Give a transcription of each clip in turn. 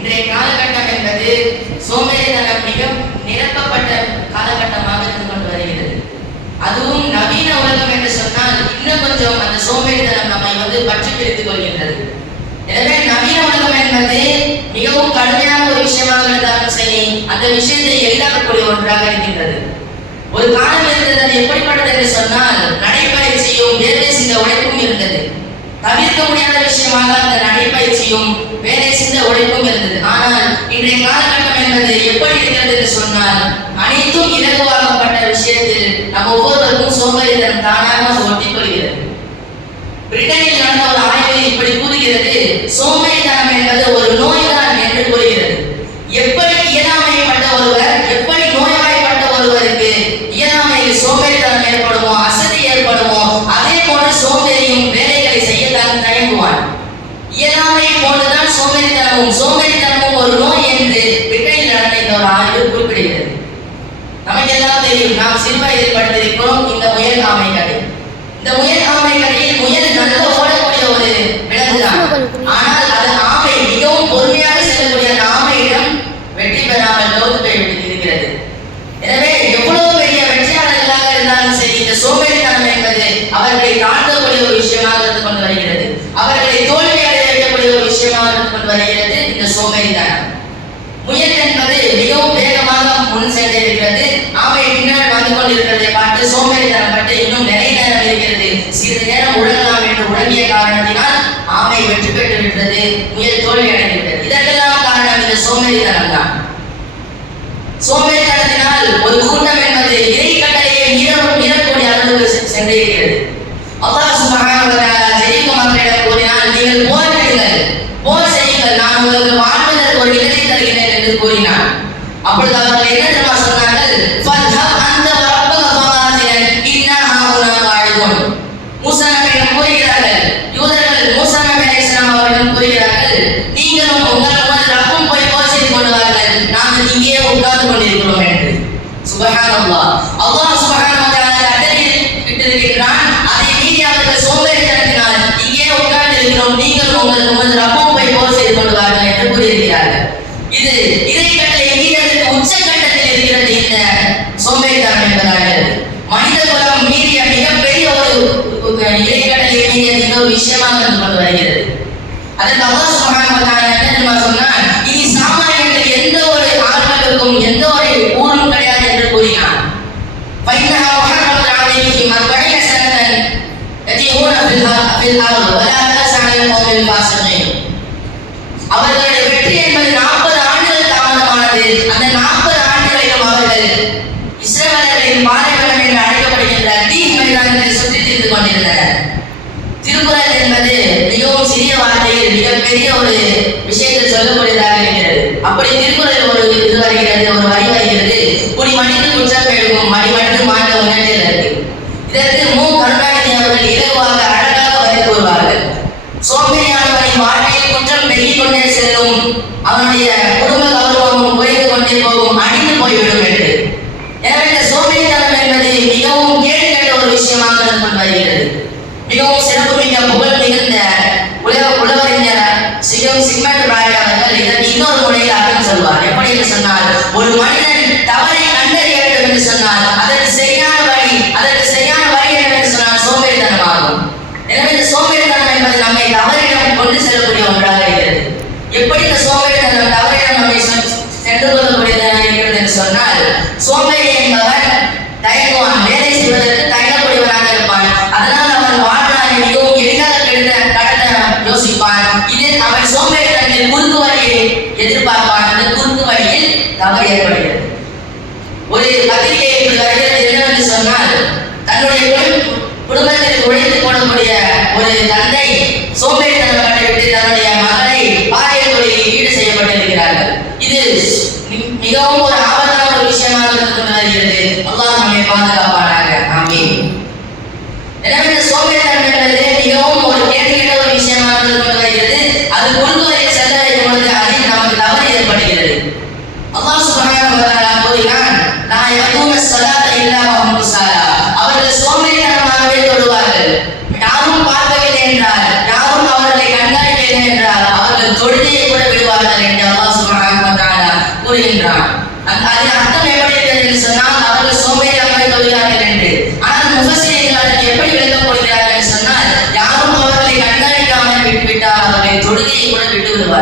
இன்றைய காலகட்டம் என்பது சோம்பேறித்தனம் மிக நிரப்பப்பட்ட காலகட்டமாக இருந்து கொண்டு வருகிறது. அதுவும் நவீன உலகம் என்று சொன்னால் இன்னும் கொஞ்சம் அந்த சோம்பேறித்தனம் நம்மை பற்றி பிடித்துக் கொள்கின்றது. எனவே நவீன உலகம் என்பது மிகவும் கடுமையான ஒரு விஷயமாக இருந்தாலும் சரி, அந்த விஷயத்தை எளிதாக்கக்கூடிய ஒன்றாக இருக்கின்றது. ஒரு காலம் இருந்தது, அது எப்படிப்பட்டது என்று சொன்னால் நடைபயிற்சியும் வேலை செய்த உழைப்பும் இருந்தது. தவிர்க்க முடியாத விஷயமாக அந்த நடைபயிற்சியும் வேலை செய்த உழைப்பும் இருந்தது. ஆனால் இன்றைய காலகட்டம் என்பது எப்படி இருக்கிறது என்று சொன்னால் அனைத்தும் இலகுவாக்கப்பட்ட விஷயத்தில் நம்ம ஒவ்வொருவருக்கும் சோம்பேறித்தனம் தானாக ஒட்டிக் கொள்கிறது. பிரிட்டனில் நடந்த ஒரு ஆய்வு இப்படி கூறுகிறது, சோம்பேறித்தனம் என்பது ஒரு நோய்தான் என்று கூறுகிறது. எப்படி இயலாமைப்பட்ட ஒருவர், எப்படி நோய்வாய்ப்பட்ட ஒருவருக்கு இயலாமையில் சோம்பேறித்தனம் ஏற்படுமோ, அசதி ஏற்படுமோ, அதே போன்று சோம்பேறியும் வேலைகளை செய்யத்தான் தயங்குவான். இயலாமை போன்றுதான் சோம்பேறித்தனமும் ஒரு நோய் என்று பிரிட்டனில் நடந்த இந்த ஒரு ஆய்வு குறிப்பிடுகிறது. நமக்கு எல்லாம் தெரியும், நாம் சிறு வயதில் படித்திருக்கிறோம் இந்த முயல் ஆமை கதை. இந்த முயல் ஆமை கதையில் முயல் நல்ல ஓடக்கூடிய ஒரு விலங்குதான். ஆனால் அது ஆமை மிகவும் பொறுமையாக செல்லக்கூடிய அந்த ஆமையிடம் வெற்றி பெறாமல் தோற்று போய்விட்டிருக்கிறது. எனவே எவ்வளவு பெரிய வெற்றியாளர்களாக இருந்தாலும் சரி, இந்த சோம்பேறித்தனம் என்பது அவர்களை தாழ்த்தக்கூடிய ஒரு விஷயமாக இருந்து கொண்டு வருகிறது. அவர்களை தோல்வி அடைய வைக்கக்கூடிய ஒரு விஷயமாக இருந்து கொண்டு வருகிறது இந்த சோம்பேறித்தனம். முயல் என்பது மிகவும் வேகமாக முன் சென்றிருக்கிறது. ஆமை பின்னால் வந்து கொண்டிருக்கிறதை பார்த்து சோம்பேறித்தனம் பட்டு இன்னும் நிறைய நேரம் இருக்கிறது, சிறிது நேரம் உழங்கலாம் என்று உழங்கிய காரணத்தினால் ஆமை வெற்றி பெற்று விட்டது, முயல் தோல்வி அடைந்துவிட்டது. இதற்கெல்லாம் காரணம் இந்த சோம்பேறித்தனம் தான். சோம்பேறித்தனத்தினால் ஒரு கூட்டம் என்பது இறை கட்டளையை மீறக்கூடிய அளவுக்கு சென்றிருக்கிறது. அல்லாஹ் சுப்ஹானஹு வ தஆலா ஜெரீகோ மக்களிடம் கூறினார், நீங்கள் போரிடுங்கள், போர் செய்யுங்கள், நான் உங்களுக்கு வாழ்வதற்கு ஒரு இடத்தை தருகிறேன் என்று கூறினார். அப்பொழுது அவர்கள் என்ன தெரியுமா சொன்னார்கள்? ஃபத்ஹப் அன்த வ ரப்புக ஃபகாதிலன் இன்னா ஹாஹுனா காயிதுன். மூசா நபியிடம் கூறுகிறார்கள், யூதர்கள் மூசா நபி அலைஹிஸ்ஸலாம் அவர்களிடம் கூறுகிறார்கள், நீங்களும் உங்கள் ரப்பும் போய் போர் செய்து கொண்டு வாருங்கள், நாங்கள் இங்கே உட்கார்ந்து கொண்டிருக்கிறோம் என்று. சுப்ஹானல்லாஹ். அல்லாஹ் சுப்ஹானஹு வ தஆலா கட்டளை விட்டிருக்கிறான். அதை மீறி அவர்கள் சோம்பேறித்தனத்தினால் இங்கே உட்கார்ந்து இருக்கிறோம், நீங்களும் உங்கள் ரப்பும் போய் போர் செய்து கொண்டு வாருங்கள் என்று கூறியிருக்கிறார்கள். இது இறை கட்டளை மீறலுக்கு உச்சகட்டத்தில் இருக்கிறது இந்த சோம்பேறித்தனம் என்பதாகிறது. மனித குலம் மீறிய மிகப்பெரிய ஒரு இறை கட்டளை மீறியது இன்னொரு விஷயமாக இருந்து கொண்டு வருகிறது. அதற்கு அல்லாஹ் சுப்ஹானஹு வ தஆலா என்ன தெரியுமா சொன்னார்? இனி சாமானியர்கள் எந்த ஒரு ஆட்களுக்கும் எந்த ஒரு ஊரும் கிடையாது என்று கூறினார். ஃபைனஹா முஹர்ரமத்துன் அலைஹிம் 40 சனதன் யதீஹூன ஃபில் அர்த் வ லா தஸஅல் கௌமில் ஃபாஸிகீன். அவர்களுடைய வெற்றி என்பது 40 ஆண்டுகள் தாமதமானது. அந்த 40 ஆண்டுகளிலும் அவர்கள் இஸ்ரவேலர்களின் பாலைவனம் என்று அழைக்கப்படுகின்ற தீன் மைதானத்தில் சுற்றித் திரிந்து கொண்டிருந்தனர். திருக்குறள் என்பது மிகவும் சிறிய வார்த்தையில் மிகப்பெரிய ஒரு விஷயத்தை சொல்லக்கூடியதாக இருக்கிறது. அப்படி திருக்குறள் ஒரு இது வருகிறது, ஒரு வரி வருகிறது, குடி மனித குற்றம் பெருகும் மடி மனித மாற்ற உணர்ச்சியில் இருக்கு. இதற்கு மு கருணாநிதி அவர்கள் இலகுவாக அழகாக வரி கூறுவார்கள். சோம்பேறியானவரின் வாழ்க்கையில் குற்றம் பெருகிக் கொண்டே செல்லும், அவனுடைய குடும்ப கௌரவமும் குறைந்து கொண்டே போகும், அழிந்து போய்விடும் என்று. எனவே இந்த சோம்பேறித்தனம் என்பது மிகவும் கேடு கேட்ட ஒரு விஷயமாக இருந்து கொண்டு வருகிறது. மிகவும் சிறப்பு மிக்க புகழ் மிகுந்த உலகறிஞர் சிக்மண்ட் பிராய்ட் அவர்கள் இதற்கு இன்னொரு முறையில் அர்த்தம் சொல்வார். எப்படி என்று சொன்னால், ஒரு மனிதன் தவறை கண்டறிய வேண்டும் என்று சொன்னால் அதற்கு சரியான வழி என்று சொன்னால் சோம்பேறித்தனமாகும். எனவே இந்த சோம்பேறித்தனம் என்பது நம்மை தவறிடம் கொண்டு செல்லக்கூடிய ஒன்றாக இருக்கிறது. எப்படி இந்த சோம்பேறித்தனம் தவறிடம் நம்மை சென்று கொள்ளக்கூடியதாக இருக்கிறது என்று சொன்னால், சோம்பேறி என்பவர் தயங்குவான், வேலை செய்வதற்கு தயங்கக்கூடியவராக இருப்பான். அதனால் அவன் வாழ்நாளை மிகவும் எளிதாக கடத்த யோசிப்பான். இதில் அவன் சோம்பேறித்தனத்தில் குறுக்கு வழியை எதிர்பார்ப்பான். அந்த குறுக்கு வழியில் தவறு ஏற்படுகிறது. ஒரு பத்திரிகை வருகிறது என்னவென்று சொன்னால், தன்னுடைய குடும்பத்தில் உழைத்து போடக்கூடிய ஒரு தந்தை சோம்பேறித்தனப்பட்டு விட்டு தன்னுடைய மகளை பாலியல் தொழிலில் ஈடு செய்யப்பட்டிருக்கிறார்கள். இது மிகவும் ஒரு ஆபத்தான ஒரு விஷயமாக இருந்து கொண்டு வருகிறது. அல்லாஹ் நம்மை பாதுகாப்பானாக. ஆமீன். எனவே இந்த சோம்பேறித்தனம் என்பது மிகவும் ஒரு கேடுகெட்ட ஒரு விஷயமாக இருந்து கொண்டு வருகிறது. அது குறுக்குவழியில் செல்ல வைக்கும் பொழுது அதில் நமக்கு தவறு ஏற்படுகிறது. அல்லாஹ் சுப்ஹானஹு வ தஆலா கூறினான், லா யகூன ஸலாத இல்லா வ ஹும் குஸாலா. அவர்கள் சோம்பேறித்தனமாகவே தொழுவார்கள். யாரும் பார்க்கவில்லை என்றால், யாரும் அவர்களை கண்காணிக்கவில்லை என்றால் அவர்கள் தொழுகையை கூட விடுவார்கள் என்று அல்லாஹ்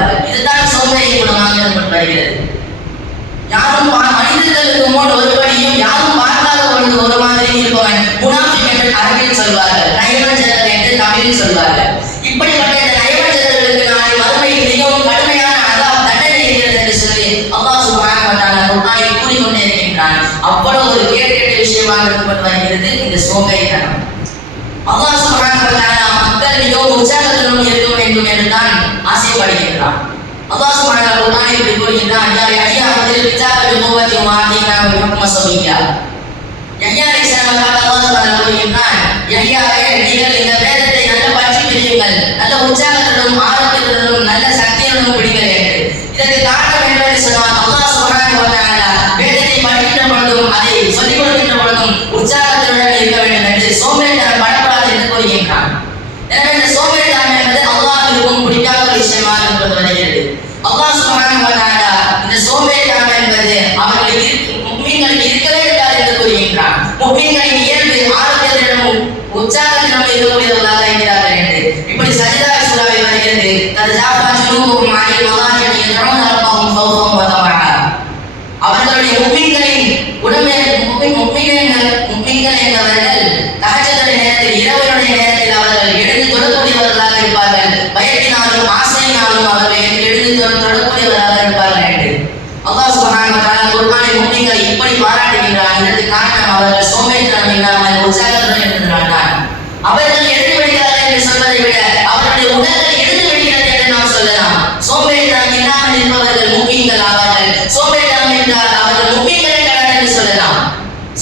கொள்வார்கள். இதுதான் சோம்பேறி குணமாக வருகிறது. யாரும் மனிதர்களுக்கு முன் ஒருபடியும் யாரும் பார்க்காத பொழுது ஒரு மாதிரி இருப்பவன் முனாஃபிக் என்று அரபில் சொல்வார்கள், நயவஞ்சகர் என்று தமிழில் சொல்வார்கள். இப்படிப்பட்ட இந்த நயவஞ்சகர்களுக்கு நாளை மறுமையில் மிகவும் கடுமையான தண்டனை இருக்கிறது என்று சொல்லி அல்லாஹ் சுப்ஹானஹு வ தஆலா குர்ஆனில் கூறிக்கொண்டே இருக்கின்றான். அவ்வளவு ஒரு கேடுகெட்ட விஷயமாக இருந்து வருகிறது இந்த சோம்பேறித்தனம். அல்லாஹ் சுப்ஹானஹு வ தஆலா மக்கள் மிகவும் உற்சாகத்துடன் இருக்க வேண்டும் என்று தான் ஆசைப்படுகின்றான். அல்லாஹ் சுப்ஹானஹு வ தஆலா இப்படி கூறுகின்றான், யா யஹ்யா ஹுதில் கிதாப பிகுவத்தி வ ஆதீனாஹு ஹுக்ம சபிய்யா. யஹ்யா அலைஹிஸ்ஸலாம் அல்லாஹ் சுப்ஹானஹு கூறுகின்றான், யஹ்யாவே நீங்கள் இந்த வேதத்தை நல்ல பற்றி பிடியுங்கள், நல்ல உற்சாகத்துடனும் ஆரோக்கியத்துடனும் நல்ல சக்தியுடனும் பிடிங்கள் என்று. இதற்கு காரணம் என்னவென்று சொன்னால் அல்லாஹ் சுப்ஹானஹு வ தஆலா வேதத்தை படிக்கின்ற பொழுதும் அதை சொல்லிக் கொடுக்கின்ற பொழுதும் உற்சாகத்துடன் இருக்க வேண்டும் என்று சோம்பேறித்தனம் படக்கூடாது என்று கூறுகின்றான். எனவே இந்த சோம்பேறித்தனம் என்பது அல்லாஹ்விற்கும் பிடிக்காத ஒரு விஷயமாக இருந்து வருகிறது. அல்லாஹ் சுப்ஹானஹு வ தஆலா இந்த சோம்பேறித்தனம் என்பது அவர்களுக்கு முஃமின்களுக்கு இருக்கவே இருக்காது என்று கூறுகின்றான். முஃமின்களின் இயல்பு ஆரோக்கியத்திடமும் உற்சாகத்திடமும் இருக்கக்கூடியவர்களாக இருக்கிறார்கள் என்று. இப்படி சஜ்தா சூராவில் வருகிறது, தஜாஃபா ஜுனூபுஹும் அனில் மலாஜிஇ யதுஊன ரப்பஹும் ஃபௌஃபன் வ தமஆ. அவர்களுடைய முஃமின்களின் முஃமின்கள் என்பவர்கள் தஹஜ்ஜுடைய நேரத்தில் இரவுடைய நேரத்தில் அவர்கள் எழுந்து தொழக்கூடியவர்களாக இருப்பார்கள். பயத்தினாலும் ஆசையினாலும் அவர்கள் எழுந்து தொழக்கூடியவர்களாக இருப்பார்கள் என்று அல்லாஹ் சுப்ஹானஹு வ தஆலா குர்ஆனில் முஃமின்களை இப்படி பாராட்டுகின்றான். இதற்கு காரணம் அவர்கள் சோம்பேறித்தனம் இல்லாமல் உற்சாகத்துடன் இருந்ததனால்தான். அவர்கள் எழுந்து விடுகிறார்கள் என்று சொல்வதை விட அவர்களுடைய உடல்கள் எழுந்து விடுகிறது என்று நாம் சொல்லலாம். சோம்பேறித்தனம் இல்லாமல் இருப்பவர்கள் முஃமின்கள் ஆவார்கள். சோம்பேறித்தனம் என்றால் அவர்கள் முஃமின்கள் என்று சொல்லலாம்.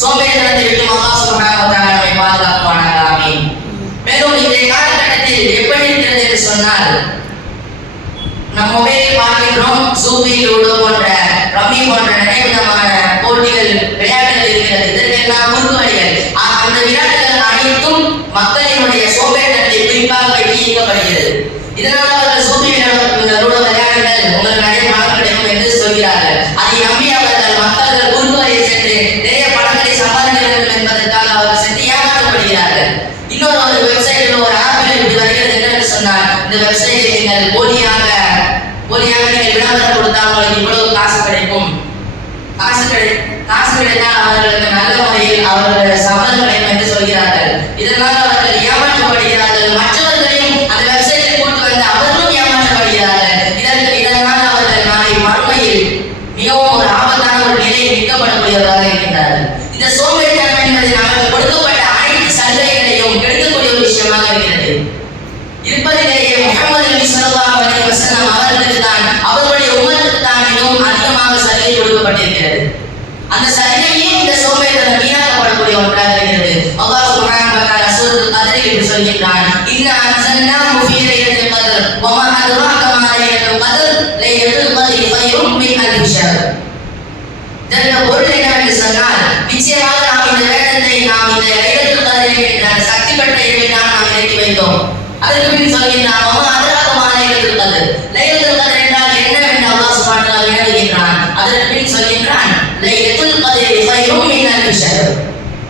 சோம்பேறித்தனத்தை விட்டு அல்லாஹ் சுப்ஹானஹு வ தஆலா நம்மை பாதுகாப்பானாக. ஆமீன். மேலும் இந்த காலகட்டத்தில் எப்படி இருக்கிறது என்று சொன்னால், நம் மொபைலில் பார்க்கின்றோம், சூபி, லூடோ போன்ற ரம்மி போன்ற நிறைய விதமான போட்டிகள் விளையாட்டுகள் இருக்கிறது. இதற்கெல்லாம் குறுக்கு வழிகள். அந்த விளையாட்டுகள் அனைத்தும் மக்களினுடைய சோம்பேறித்தனத்தை குறிப்பாக வைத்து இயக்கப்படுகிறது. இதனால் அவர்கள் சூபி, லூடோ விளையாட்டுகள் உங்களுக்கு நிறைய பணம் கிடைக்கும் என்று சொல்கிறார்கள். அதை நம்பி அவர்கள் மக்கள் குறுக்கு வழியில் சென்று நிறைய பணங்களை சம்பாதிக்க வேண்டும் என்பதற்காக அவர்கள் சென்று ஏமாற்றப்படுகிறார்கள். இன்னொரு ஒரு வெப்சைட்டில் ஒரு ஆப்பில் இப்படி வருகிறது என்று சொன்னால், இந்த வெப்சைட்டை நீங்கள் போலியாக நீங்கள் விளம்பரம் கொடுத்தால் உங்களுக்கு இவ்வளவு காசு கிடைக்கும், காசு கிடைத்தால் அவர்களுக்கு நல்ல முறையில் அவர்கள் சம்பளம் கிடைக்கும் என்று சொல்கிறார்கள். இதனால் அவர்கள் ஏமாற்றப்படுகிறார்கள். மற்றவர்களையும் அந்த வெப்சைட்டில் கூட்டு வந்து அவர்களும் ஏமாற்றப்படுகிறார்கள். இதனால் அவர்கள் நாளை மறுமையில் மிகவும் ஒரு ஆபத்தான ஒரு நிலையில் நிற்கப்படக்கூடியவர்களாக இருக்கின்றார்கள். இந்த சோம்பேறித்தனம் என்பது நமக்கு கொடுக்கப்பட்ட அனைத்து சலுகைகளையும் கெடுக்கக்கூடிய ஒரு விஷயமாக இருக்கிறது. இருப்பதிலேயே முஹம்மது நபி ஸல்லல்லாஹு அலைஹி வஸல்லம் அவர்களுக்கு தான், அவர்களுடைய உம்மத்துக்கு தான் மிகவும் அதிகமாக சலுகை கொடுக்கப்பட்டிருக்கிறது. அந்த சலுகையும் இந்த சோம்பேறித்தனம் வீணாக்கப்படக்கூடிய ஒன்றாக இருக்கிறது. அல்லாஹ் சுப்ஹானஹு வ தஆலா சூரத்துல் கத்ரில் இப்படி சொல்கின்றான், இன்னா அன்ஸல்னாஹு ஃபீ லைலத்தில் கத்ர் வ மா அத்ராக மா லைலத்துல் கத்ர் லைலத்துல் கத்ரி கைரும் மின் அல்ஃபி ஷஹர். இதற்கு பொருள் என்னவென்று சொன்னால், நிச்சயமாக நாம் இந்த வேதத்தை நாம் இந்த லைலத்துல் கத்ர் என்ற சக்தி பெற்ற இரவில் தான் நாம் இறக்கி வைத்தோம். அதற்கு பின் சொல்கின்றான், அதற்காக லைலத்துல் கத்ர். லைலத்துல் கத்ர் என்றால் என்னவென்று அல்லாஹ் சுப்ஹானஹு வ தஆலா விளக்குகின்றான். அதற்கு பின் சொல்கின்றான், லைலத்துல் கத்ரி கைரும் மின் அல்ஃபி ஷஹர்.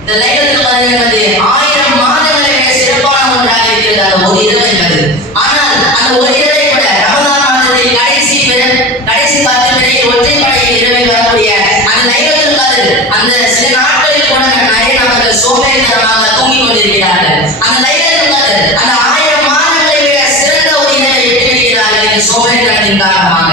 இந்த லைலத்துல் கத்ர் என்பது 1000 மாதங்களை விட சிறப்பான ஒன்றாக இருக்கிறது அந்த ஒரு இரவு என்பது. ஆனால் அந்த ஒரு இரவை கூட ரமலான் மாதத்தில் கடைசி 10 பிறையில் ஒற்றைப்படையில் இரவில் வரக்கூடிய அந்த லைலத்துல் கத்ர், அந்த சில நாட்களில் கூட நிறைய நபர்கள் சோம்பேறித்தனமாக தூங்கிக் கொண்டிருக்கிறார்கள். அந்த லைலத்துல் கத்ர் அந்த 1000 மாதங்களை விட சிறந்த ஒரு இரவை விட்டுவிடுகிறார்கள் என்று சோம்பேறித்தனத்தின் காரணமாக.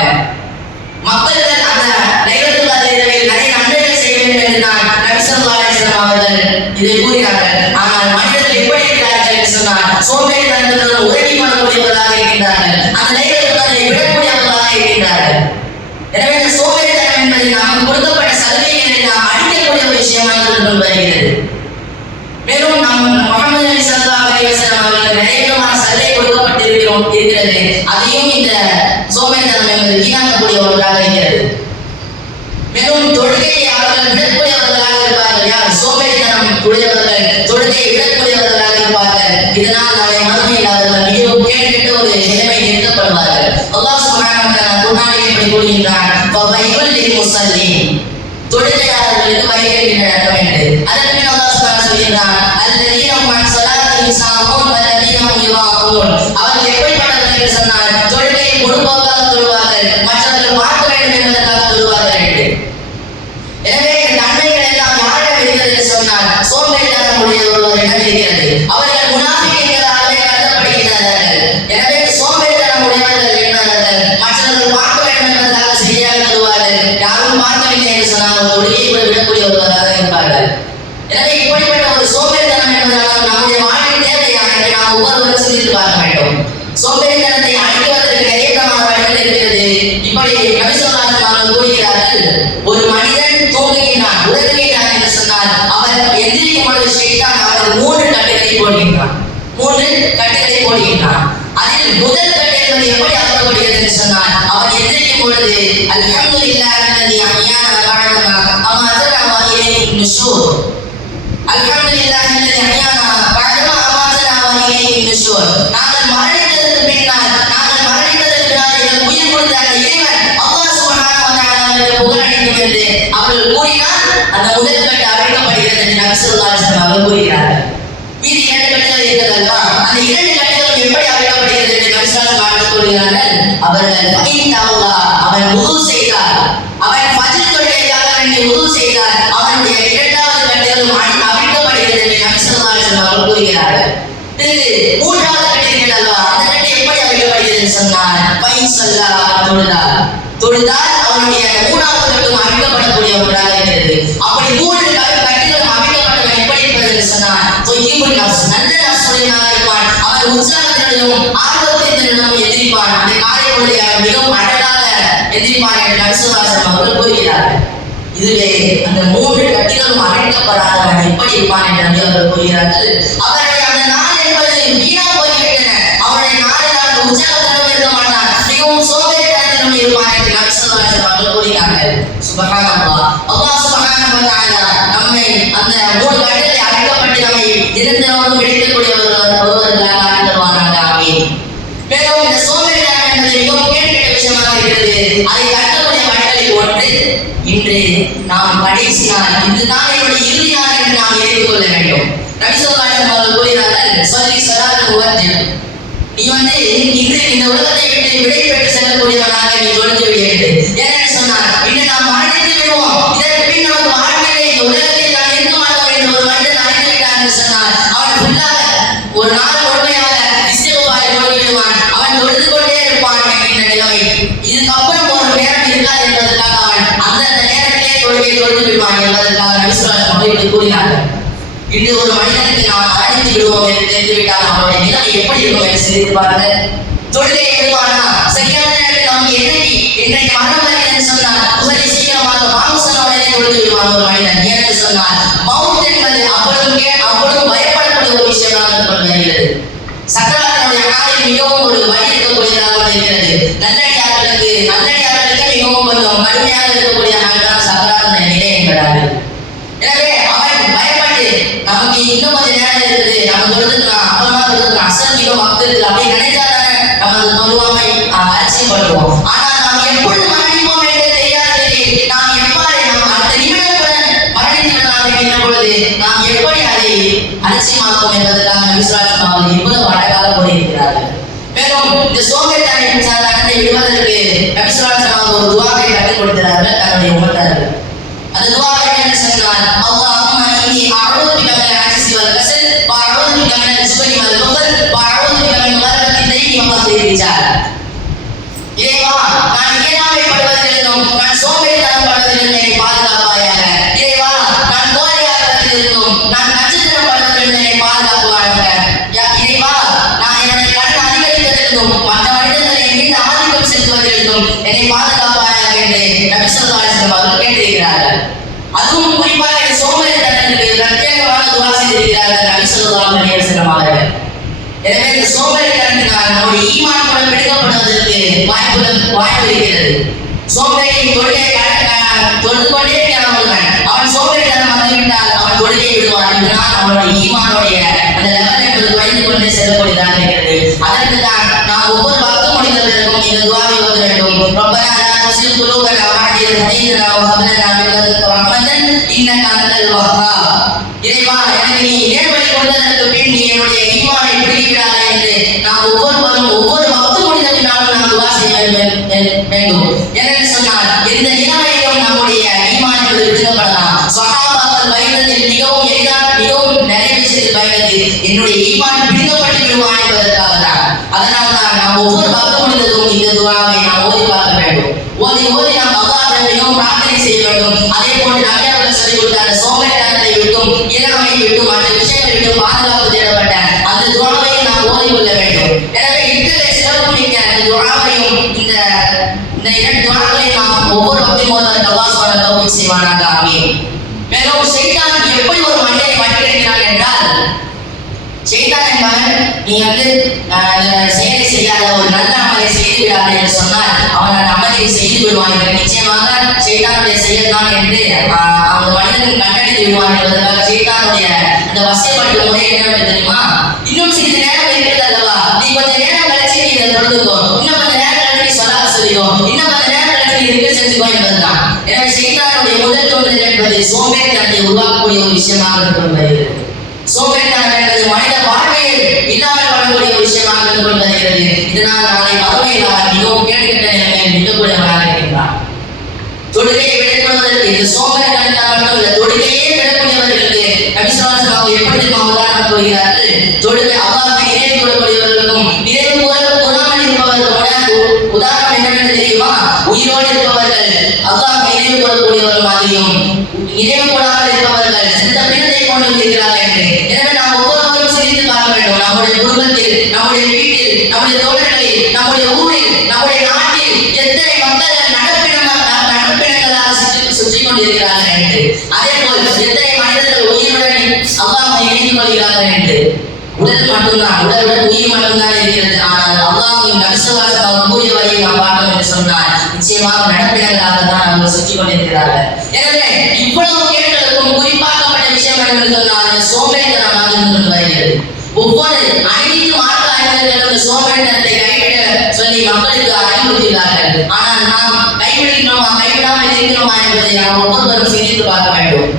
மக்கள் அந்த லைலத்துல் கத்ர் இரவில் நிறைய நன்மைகள் செய்ய வேண்டும் என்று தான் நபி ஸல்லல்லாஹு அலைஹி வஸல்லம் அவர்கள் இதை கூறினார்கள். ஆனால் மனிதர்கள் எப்படி இருக்கிறார்கள் என்று சொன்னால், சோம்பேறித்தனத்துடன் உறங்கி கொள்ளக்கூடியவர்களாக இருக்கின்றார்கள். அந்த லைலத்துல் கத்ரை விடக்கூடியவர்களாக இருக்கின்றார்கள். எனவே இந்த சோம்பேறித்தனம் என்பது நமக்கு கொடுக்கப்பட்ட சலுகைகளை நாம் அழிக்கக்கூடிய ஒரு விஷயமாக இருந்து வருகிறது. மேலும் நம் முஹம்மது நபி ஸல்லல்லாஹு அலைஹி வஸல்லம் அவர்களுக்கு நிறைய விதமான சலுகை இருக்கிறது. அதையும் இந்த சோம்பேறித்தனம் என்பது வீணாக்கக்கூடிய ஒன்றாக இருக்கிறது. மேலும் தொழுகையை அவர்கள் விடக்கூடியவர்களாக இருப்பார்கள். யார் சோம்பேறித்தனம் உடையவர்கள் தொழுகையை விடக்கூடியவர்களாக இருப்பார்கள். இதனால் நாளை மறுமையில் அவர்கள் மிகவும் கேடுகெட்ட ஒரு நிலைமை நிறுத்தப்படுவார்கள். அல்லாஹ் சுப்ஹானஹு வ தஆலா குர்ஆனில் இப்படி கூறுகின்றான், ஃபவைலுல் லில் முஸல்லீன், தொழுகையாளர்களுக்கு வழிகேடு நடக்கும் என்று. அதற்கு பின் அல்லாஹ் சுப்ஹானஹு சொல்கின்றான், அல்லதீன ஹும் அன் ஸலாத்திஹிம் சாஹூன் வல்லதீன ஹும் யுராஊன், யுராஊன். அவர்கள் எப்படிப்பட்டவர்கள் என்று சொன்னால் தொழுகையை பொறுப்பாக தொழுவார்கள், மற்றவர்கள் பார்க்க வேண்டும் என்பதற்காக தொழுவார்கள் என்று. எனவே இந்த நன்மைகள் எல்லாம் யாரிடம் இருக்கிறது என்று சொன்னால் சோம்பேறித்தனம் உடைய ஒருவரிடம் இருக்கிறது. அவர்கள் முனாஃபிக்குகளாகவே கருதப்படுகிறார்கள். எனவே சோம்பேறித்தனம் உடையவர்கள் என்பவர்கள் மற்றவர்கள் பார்க்க வேண்டும் என்பதற்காக சரியாக தருவார்கள். யாரும் பார்க்கவில்லை என்று சொன்னால் ஒரு தொழுகையை கூட விடக்கூடியவர்களாக இருப்பார்கள். எனவே இப்படிப்பட்ட ஒரு சோம்பேறித்தனம் என்பதனால் நம்முடைய வாழ்வின் தேவையா என்று நாம் ஒவ்வொருவரும் சிந்தித்து பார்க்க வேண்டும். சோம்பேறித்தனத்தை அழிக்குவதற்கு நிறைய வழிகள் இருக்கிறது. இப்படி நபி ஸல்லல்லாஹு அலைஹி வஸல்லம் கூறுகிறார்கள், ஒரு மனிதன் தூங்குகிறான், உறங்குகிறான் என்று சொன்னால் அவர் எந்திரிக்கும் பொழுது ஷைத்தான் அவருக்கு 3 கட்டுகளை போடுகின்றான். 3 கட்டுகளை போடுகின்றான். அதில் முதல் கட்டு என்பது எப்படி அர்த்தப்படுகிறது என்று சொன்னால் அவர் எந்திரிக்கும் பொழுது அல்ஹம்துலில்லாஹி அல்லதி அஹ்யானா பஅதமா அமாதனா வ இலைஹி நுஷூர். அல்ஹம்துலில்லாஹி அல்லதி அஹ்யானா பஅதமா அமாதனா வ இலைஹி நுஷூர். நாங்கள் மரணித்ததற்கு பின்னால் எங்களுக்கு உயிர் கொடுத்த அந்த இறைவன் அல்லாஹ் சுப்ஹானஹு வ தஆலாவுக்கு புகழனைத்தும் என்று அவர்கள் கூறினால் அந்த முதல் கட்டு அழைக்கப்படுகிறது என்று நபி ஸல்லல்லாஹு அலைஹி வஸல்லம் அவர்கள் கூறுகிறார்கள். மீதி 2 கட்டுகள் இருக்கிறதா, அந்த 2 கட்டுகளும் எப்படி அழைக்கப்படுகிறது என்று நபி ஸல்லல்லாஹு அலைஹி வஸல்லம் கூறுகிறார்கள். அவர்கள் அவன் வுது செய்தார், அவன் ஃபஜ்ர் தொழுகைக்காக வேண்டி வுது செய்தார், அவனுடைய 2வது கட்டுகளும் அழைக்கப்படுகிறது என்று நபி ஸல்லல்லாஹு அலைஹி வஸல்லம் அவர்கள் கூறுகிறார்கள். இது 3வது கட்டு இருக்கிறதா, அந்த கட்டு எப்படி அழைக்கப்படுகிறது என்று சொன்னால் பைசல்லா தொழுதால் அவனுடைய 3வது கட்டும் அமைக்கப்படக்கூடிய ஒன்றாக இருக்கிறது. அப்படி 3 கட்டுகளும் அமைக்கப்பட்டவன் எப்படி இருப்பது என்று சொன்னால் தொய்யிபுல் நஃப்ஸ், நல்ல நஃப்ஸுடையவனாக இருப்பான். அவன் உற்சாகத்தினும் ஆர்வத்தினும் எதிர்ப்பான். அந்த காலை பொழுதை அவன் மிகவும் அழகாக எதிர்ப்பான் என்று நபி ஸல்லல்லாஹு அலைஹி வஸல்லம் அவர்கள் கூறுகிறார்கள். இதுவே அந்த 3 கட்டுகளும் அமைக்கப்படாதவன் எப்படி இருப்பான் என்று நபி அவர்கள் கூறுகிறார்கள். அவருடைய அந்த நாள் என்பது வீணா போய்விட்டன. அவருடைய நாளில் அவன் உற்சாகத்தினும் இருக்க மாட்டான், மிகவும் சோம்பேறித்தனத்திலும் இருப்பான் என்று நபி ஸல்லல்லாஹு அலைஹி வஸல்லம் அவர்கள் கூறுகிறார்கள். சுப்ஹானல்லாஹ். அல்லாஹ் சுப்ஹானஹு வ தஆலா நம்மை அந்த 3 கட்டுகளை அழைக்கப்பட்டு நம்மை நிரந்தரமாக ஒருவர்களாக ஆக்கி தருவானாக. ஆமீன். மேலும் இந்த சோம்பேறித்தனம் என்பது மிகவும் கேட்கிற விஷயமாக இருக்கிறது. அதை கட்டக்கூடிய வழிகளில் ஒன்று, இன்று நாம் கடைசி நாள், இதுதான் என்னுடைய இறுதி நாள் என்று நாம் எதிர்த்து கொள்ள வேண்டும். நபி ஸல்லல்லாஹு அலைஹி வஸல்லம் அவர்கள் கூறினார்கள், சொல்லி ஸலாத்து முவஜ்ஜிஹ், நீ இன்று இந்த உலகத்தை விட்டு விடை பெற்று செல்லக்கூடியவனாக நீ தொழுது விடு. ஏனென்று சொன்னால் இன்று நாம் மரணித்து விடுவோம். இதற்கு பின் நமக்கு வாழ்க்கையிலே இந்த உலகத்தில் நாம் இருக்க மாட்டோம் என்று ஒரு மனிதன் அறிந்து விட்டான் என்று சொன்னால் அவன் ஃபுல்லாக ஒரு நாள் முழுமையாக இஸ்திக்பாரை தொழுது விடுவான். அவன் தொழுது கொண்டே இருப்பான் என்கின்ற நிலைமை. இதுக்கப்புறம் ஒரு நேரம் இருக்காது என்பதற்காக அவன் அந்தந்த நேரத்திலே தொழுது விடுவான் என்பதற்காக நபி ஸல்லல்லாஹு அலைஹி வஸல்லம் கூறினார்கள். இன்று ஒரு மனிதனுக்கு நாம் மரணித்து விடுவோம் என்று தெரிந்துவிட்டால் அவனுடைய நிலைமை எப்படி இருக்கும் என்று சிந்தித்து பாருங்கள். தொழுகையை விடுவானா? சரியான நேரத்தில் நமக்கு இன்றைக்கு மரணம் என்று சொன்னால் உங்களை சீக்கிரமாக வாங்க சொன்ன உடனே தொழுது விடுவான் ஒரு மனிதன். ஏனென்று சொன்னால் மவுத் என்பது அவ்வளவு பயப்படக்கூடிய ஒரு விஷயமாக வருகிறது. சக்கராத்தினுடைய நாளில் மிகவும் ஒரு வழி இருக்கக்கூடியதாக இருக்கிறது. நல்லடியார்களுக்கு மிகவும் கொஞ்சம் கடுமையாக இருக்கக்கூடிய நாள்தான் சக்கராத்தினுடைய நிலை என்பதார்கள். எனவே அவன் பயப்பட்டு நமக்கு இன்னும் கொஞ்சம் நேரம் இருக்குது, நம்ம தொழுதுக்கலாம், அப்புறமா தொழுதுக்கலாம், அசல் மக்கள் இருக்கு அப்படி நினைச்சாதானே நம்ம அந்த தொழுவாமை அலட்சியம் பண்ணுவோம். ஆனால் நாம் எப்பொழுது மரணிப்போம் என்று தெரியாது. நாம் எவ்வாறு நாம் அடுத்த நிமிடத்துடன் மரணித்து விடலாம் என்கின்ற பொழுது நாம் எப்படி அதை அலட்சியமாக்கும் என்பதற்காக நபி ஸல்லல்லாஹு அலைஹி வஸல்லம் அவர்கள் இவ்வளவு அழகாக கூறியிருக்கிறார்கள். மேலும் இந்த சோம்பேறித்தனத்தை விடுவதற்கு நபி ஸல்லல்லாஹு அலைஹி வஸல்லம் ஒரு துஆவை கற்றுக் கொடுக்கிறார்கள் தன்னுடைய உம்மத்தாருக்கு. அந்த துஆ என்ன சொன்னால், அல்லாஹும்ம இன்னி அஊது பிக மினல் அஜ்ஸி வல் கஸல் வ அஊது பிக மினல் ஜுபனி வல் புக்ல் வ அஊது பிக மின் கலபத்தி தைனி வ கஸ்ரி ரிஜால். இறைவா, நான் இயலாமைப்படுவதிலிருந்தும் நான் சோம்பேறித்தனப்படுவதிலிருந்தும் என்னை பாதுகாப்பாயாக. இறைவா, நான் கோழையாகிறதிலிருந்தும் நான் நட்சத்திரப்படுவதிலிருந்தும் என்னை பாதுகாப்பாயாக. இறைவா, நான் என்னுடைய கடன் அதிகரித்ததிலிருந்தும் மற்ற மனிதர்கள் என் மீது ஆதிக்கம் செலுத்துவதிலிருந்தும் என்னை பாதுகாப்பாயாக என்று நபி ஸல்லல்லாஹு அலைஹி வஸல்லம் அவர்கள் கேட்டிருக்கிறார்கள். அதுவும் குறிப்பாக சோம்பேறித்தனத்திற்கு பிரத்யேகமாக துஆ செய்திருக்கிறார்கள் நபி ஸல்லல்லாஹு அலைஹி வஸல்லம் அவர்கள். எனவே இந்த சோம்பேறித்தனத்தினால் நம்முடைய ஈமான் கூட பிடிக்கப்படுவதற்கு வாய்ப்பு இருக்கிறது. சோம்பேறி தொழுகை தொழுது கொண்டே இருக்கிறவன் அவன் சோம்பேறித்தனம் வந்துவிட்டால் அவன் தொழுகை விடுவான். இதுதான் அவனுடைய ஈமானுடைய அந்த லெவல் என்பது குறைந்து கொண்டே செல்லக்கூடியதாக இருக்கிறது. அதற்கு தான் நாம் ஒவ்வொரு பக்து முடிந்ததற்கும் இந்த துஆவை ஓத வேண்டும். ரப்பனா லா துஸிக் குலூபனா பஅத இத் ஹதைதனா வ ஹப் லனா மின் லதுன்க ரஹ்மத்தன் இன்னக அன்தல் வஹ்ஹாப். இறைவா, எனக்கு நீ நேர்வழி கொடுத்ததற்கு பின் நீ என்னுடைய ஈமானை பிடிக்கிறாரே என்று நாம் ஒவ்வொருவரும் ஒவ்வொரு பக்து முடிந்ததினாலும் நாம் துவா செய்ய வேண்டும். ஏனென்று சொன்னால் எந்த நிலைமையிலும் நம்முடைய ஈமான் என்பது விடுதப்படலாம். சஹாபாக்கள் பயந்ததில் மிகவும் எளிதான மிகவும் நிறைய விஷயத்தில் பயந்தது என்னுடைய ஈமான் பிடிக்கப்பட்டு விடுவான் என்பதற்காக தான். அதனால் தான் நாம் ஒவ்வொரு பக்து முடிந்ததும் இந்த துவாவை நாம் ஓதி பார்க்க வேண்டும். ஓதி ஓதி நாம் அல்லாஹ்விடம் மிகவும் பிரார்த்தனை செய்ய வேண்டும். அதே போன்று நபி அவர்கள் சொல்லிக் கொடுத்த அந்த சோம்பேறித்தனத்தை விட்டும் இயலாமையை விட்டும் மற்ற விஷயங்களை விட்டும் பாதுகாப்பு தேடப்பட்ட அந்த துவாவை நாம் ஓதிக்கொள்ள வேண்டும். எனவே இத்தனை சிறப்பு மிக்க அந்த துவாவையும் இந்த இரண்டு துவாக்களையும் நாம் ஒவ்வொரு பக்தியும் ஓதுவதற்கு அல்லாஹ் சுப்ஹானஹு வ தஆலா தௌஃபீக் செய்வானாக. ஆமீன். மேலும் ஷைத்தான் எப்படி ஒரு மனிதனை வழிகெடுக்கிறான் என்றால், ஷைத்தான் என்பவன் நீ செயலை செய்யாத ஒரு நல்ல அமலை செய்து விடாது என்று சொன்னால் அவன் அந்த அமலை செய்து விடுவான் என்று நிச்சயமாக ஷைத்தானுடைய செயல் தான் என்று அந்த மனிதன் கண்டறிந்து விடுவான் என்பதற்காக ஷைத்தானுடைய அந்த வசியப்படுத்தும் முறை என்னவென்று தெரியுமா? இன்னும் சிறிது நேரம் இருக்கிறது அல்லவா, நீ கொஞ்ச நேரம் கழிச்சு நீ இதை தொழுதுக்கோ, இன்னும் கொஞ்ச நேரம் கழிச்சு நீ சொல்லாத சொல்லிக்கோ, இன்னும் கொஞ்ச நேரம் கழிச்சு நீ இருக்க செஞ்சுக்கோ என்பதுதான். எனவே ஷைத்தானுடைய முதல் தோன்றுதல் என்பது சோம்பேறித்தனத்தை உருவாக்கக்கூடிய ஒரு விஷயமாக இருக்கிறது. சோம்பேறித்தனம் என்பது மனித வாழ்க்கையில் இல்லாமல் வரக்கூடிய ஒரு விஷயமாக இருந்து கொண்டு வருகிறது. இதனால் நாளை மறுமையில் அவர் மிகவும் கேடுகெட்ட நிலைமையில் நிற்கக்கூடியவராக இருக்கின்றார். தொழுகையை விடப்படுவதற்கு இந்த சோம்பேறித்தனத்தால் மட்டும் இல்ல, தொழுகையே விடக்கூடியவர்களுக்கு நபி ஸல்லல்லாஹு அலைஹி வஸல்லம் எப்படி உதாரணம் கூறுகிறார்கள்? தொழுகை அல்லாஹ்வை நினைவு கூறக்கூடியவர்களுக்கும் நினைவு கூறாமல் இருப்பவர்களுக்கும் உதாரணம் என்னவென்று தெரியுமா? உயிரோடு இருப்பவர்கள் அல்லாஹ்வை நினைவு கூறக்கூடியவர்கள் மாதிரியும் நினைவு கூறாமல் இருப்பவர்கள் இந்த பிணத்தை கொண்டு இருக்கிறார்கள் என்று. எனவே நாம் ஒவ்வொருவரும் சிந்தித்து பார்க்க வேண்டும். நம்முடைய குடும்பத்தில், நம்முடைய வீட்டில், நம்முடைய தோழர்களில், நம்முடைய ஊரில், நம்முடைய நாட்டில் எத்தனை மக்கள் நடப்பினங்களாக சுற்றி கொண்டிருக்கிறார்கள் என்று. அதே போல் எத்தனை மனிதர்கள் உயிருடன் அல்லாஹ்வை இணைந்து கொள்கிறார்கள் என்று. உடல் மட்டும்தான், உடலுடன் உயிர் மட்டும்தான் இருக்கிறது. ஆனால் அல்லாஹ்வின் நபி ஸல்லல்லாஹு அலைஹி வஸல்லம் கூறிய வழியை நாம் பார்த்தோம் என்று சொன்னால் நிச்சயமாக நடப்பினங்களாக தான் அவர்கள் சுற்றி கொண்டிருக்கிறார்கள். எனவே இவ்வளவு கேட்களுக்கும் குறிப்பாக்கப்பட்ட விஷயம் என்னவென்று சொன்னால் இந்த சோம்பேறித்தனமாக இருந்து கொண்டு வருகிறது. ஒவ்வொரு அனைத்து மார்க்க அறிஞர்களும் இந்த சோம்பேறித்தனத்தை கைவிட சொல்லி மக்களுக்கு அறிவுறுத்துகிறார்கள். ஆனால் நாம் கைவிடுகிறோமா கைவிடாமல் இருக்கிறோமா என்பதை நாம் ஒவ்வொருவரும் சிந்தித்து பார்க்க வேண்டும்.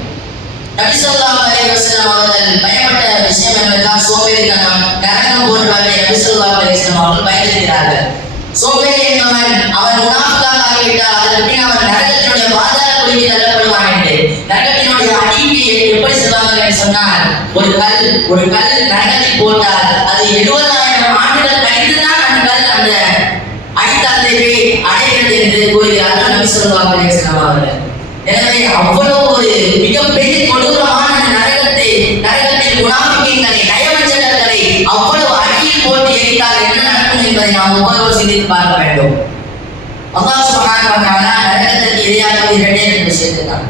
நபி ஸல்லல்லாஹு அலைஹி வஸல்லம் அவர்கள் பயப்பட்ட விஷயம் என்னவென்றால் சோம்பேறித்தனம், நரகம் போன்றவற்றை நபி ஸல்லல்லாஹு அலைஹி வஸல்லம் அவர்கள் பயந்திருக்கிறார்கள். சோம்பேறி என்பவன் அவன் முனாஃபிக்காக ஆகிவிட்டால் அதற்கு பின் அவன் நரகத்தினுடைய பாதாள குழிக்கு தள்ளப்படுவான் என்று. நரகத்தினுடைய அடிக்கு எப்படி சொல்வார்கள் என்று சொன்னால், ஒரு கல் நரகத்தில் போட்டால் அது 70,000 ஆண்டுகள் கழித்துதான் அந்த கல் அந்த அடித்தளத்தை போய் அடைகிறது என்று கூறுகிறார்கள் நபி ஸல்லல்லாஹு அலைஹி வஸல்லம் அவர்கள். எனவே அவ்வளவு ஒரு மிகப்பெரிய கொடூரமான நரகத்தில் முனாஃபிக்கீன்களை, நயவஞ்சகர்களை அவ்வளவு அடியில் போட்டு எரித்தால் என்ன நடக்கும் என்பதை நாம் ஒவ்வொருவரும் சிந்தித்து பார்க்க வேண்டும். அல்லாஹ் சுப்ஹானஹு வ தஆலா நரகத்திற்கு இரையாக்குவது இரண்டே விஷயத்தை தான்.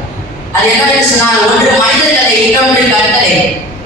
அது என்னவென்று சொன்னால், ஒன்று மனிதர்களை, இன்னொன்று கற்களை.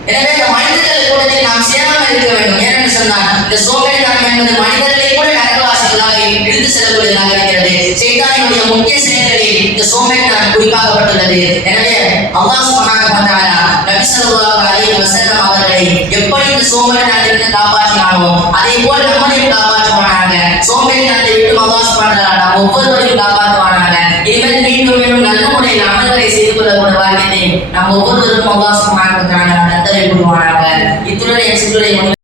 எனவே இந்த மனிதர்கள் கூடத்தில் நாம் சேராமல் இருக்க வேண்டும். ஏனென்று சொன்னால் இந்த சோம்பேறித்தனம் என்பது மனிதர்களை கூட நரகவாசிகளாக இழுத்து செல்லக்கூடியதாக இருக்கிறது. ஷைத்தானினுடைய முக்கிய செயல்களில் இந்த சோம்பேறித்தனம் குறிப்பாக்கப்பட்டுள்ளது. எனவே அல்லாஹ் சுப்ஹானஹு வ தஆலா நபி ஸல்லல்லாஹு அலைஹி வஸல்லம் அவர்களை எப்படி இந்த சோம்பேறித்தனத்திலிருந்து காப்பாற்றினானோ அதே போல் நம்மையும் காப்பாற்றுவானாக. சோம்பேறித்தனத்தை விட்டு அல்லாஹ் சுப்ஹானஹு வ தஆலா நாம் ஒவ்வொருவரையும் காப்பாற்றுவானாக. இனிமேல் மீண்டும் நல்ல முறையில் அமல்களை செய்து கொள்ளக்கூடிய வாழ்க்கையை நாம் ஒவ்வொருவருக்கும் அல்லாஹ் சுப்ஹானஹு வ தஆலா தந்தருள்வானாக. இத்துடன் என் சிற்றுரை